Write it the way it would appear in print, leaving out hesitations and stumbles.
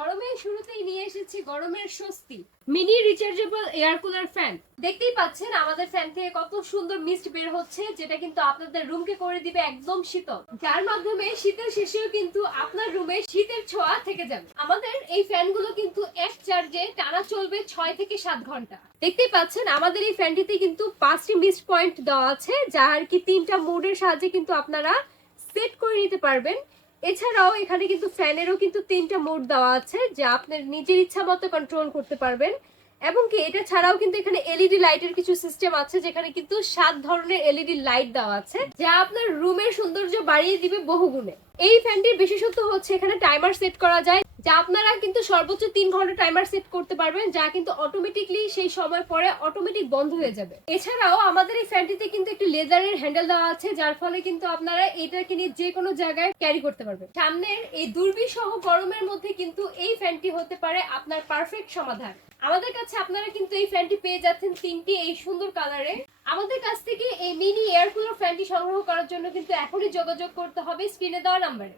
গরমের শুরুতেই নিয়ে এসেছি গরমের স্বস্তি mini rechargeable air cooler fan. দেখতেই পাচ্ছেন আমাদের ফ্যান থেকে কত সুন্দর মিস্ট বের হচ্ছে, যেটা কিন্তু আপনাদের রুমকে করে দিবে একদম শীতল, যার মাধ্যমে শীতের শেষেও কিন্তু আপনার রুমে শীতের ছোঁয়া থেকে যাবে। আমাদের এই ফ্যানগুলো কিন্তু এক চার্জে টানা চলবে 6 থেকে 7 ঘন্টা। দেখতেই পাচ্ছেন আমাদের এই ফ্যানটিতে কিন্তু 5টি মিস্ট পয়েন্ট দেওয়া আছে, যা আর কি 3টা মোডের সাহায্যে কিন্তু আপনারা সেট করে নিতে পারবেন। এছাড়াও এখানে কিন্তু ফ্যানেরও কিন্তু 3টা মোড দেওয়া আছে, যা আপনার নিজের ইচ্ছা মতো কন্ট্রোল করতে পারবেন। এবং কি এটা ছাড়াও কিন্তু এখানে এলইডি লাইটের কিছু সিস্টেম আছে, যেখানে কিন্তু 7 ধরনের এলইডি লাইট দেওয়া আছে, যা আপনার রুমের সৌন্দর্য বাড়িয়ে দিবে বহুগুণে। এই ফ্যানটির বিশেষত্ব হচ্ছে এখানে টাইমার সেট করা যায়, যা আপনারা কিন্তু সর্বোচ্চ 3 ঘন্টা টাইমার সেট করতে পারবেন, যা কিন্তু অটোমেটিকলি সেই সময় পরে অটোমেটিক বন্ধ হয়ে যাবে। এছাড়াও আমাদের এই ফ্যানটিতে কিন্তু একটি লেদারের হ্যান্ডেল দেওয়া আছে, যার ফলে কিন্তু আপনারা এটাকে নিয়ে যে কোনো জায়গায় ক্যারি করতে পারবেন। সামনের এই দুর্বিসহ গরমের মধ্যে কিন্তু এই ফ্যানটি হতে পারে আপনার পারফেক্ট সমাধান। আমাদের কাছে আপনারা কিন্তু এই ফ্যানটি পেয়ে যাচ্ছেন 3টি এই সুন্দর কালারে। আমাদের কাছ থেকে এই মিনি এয়ার কুলার ফ্যানটি সংগ্রহ করার জন্য কিন্তু এখনই যোগাযোগ করতে হবে স্ক্রিনে দেওয়া নাম্বারে।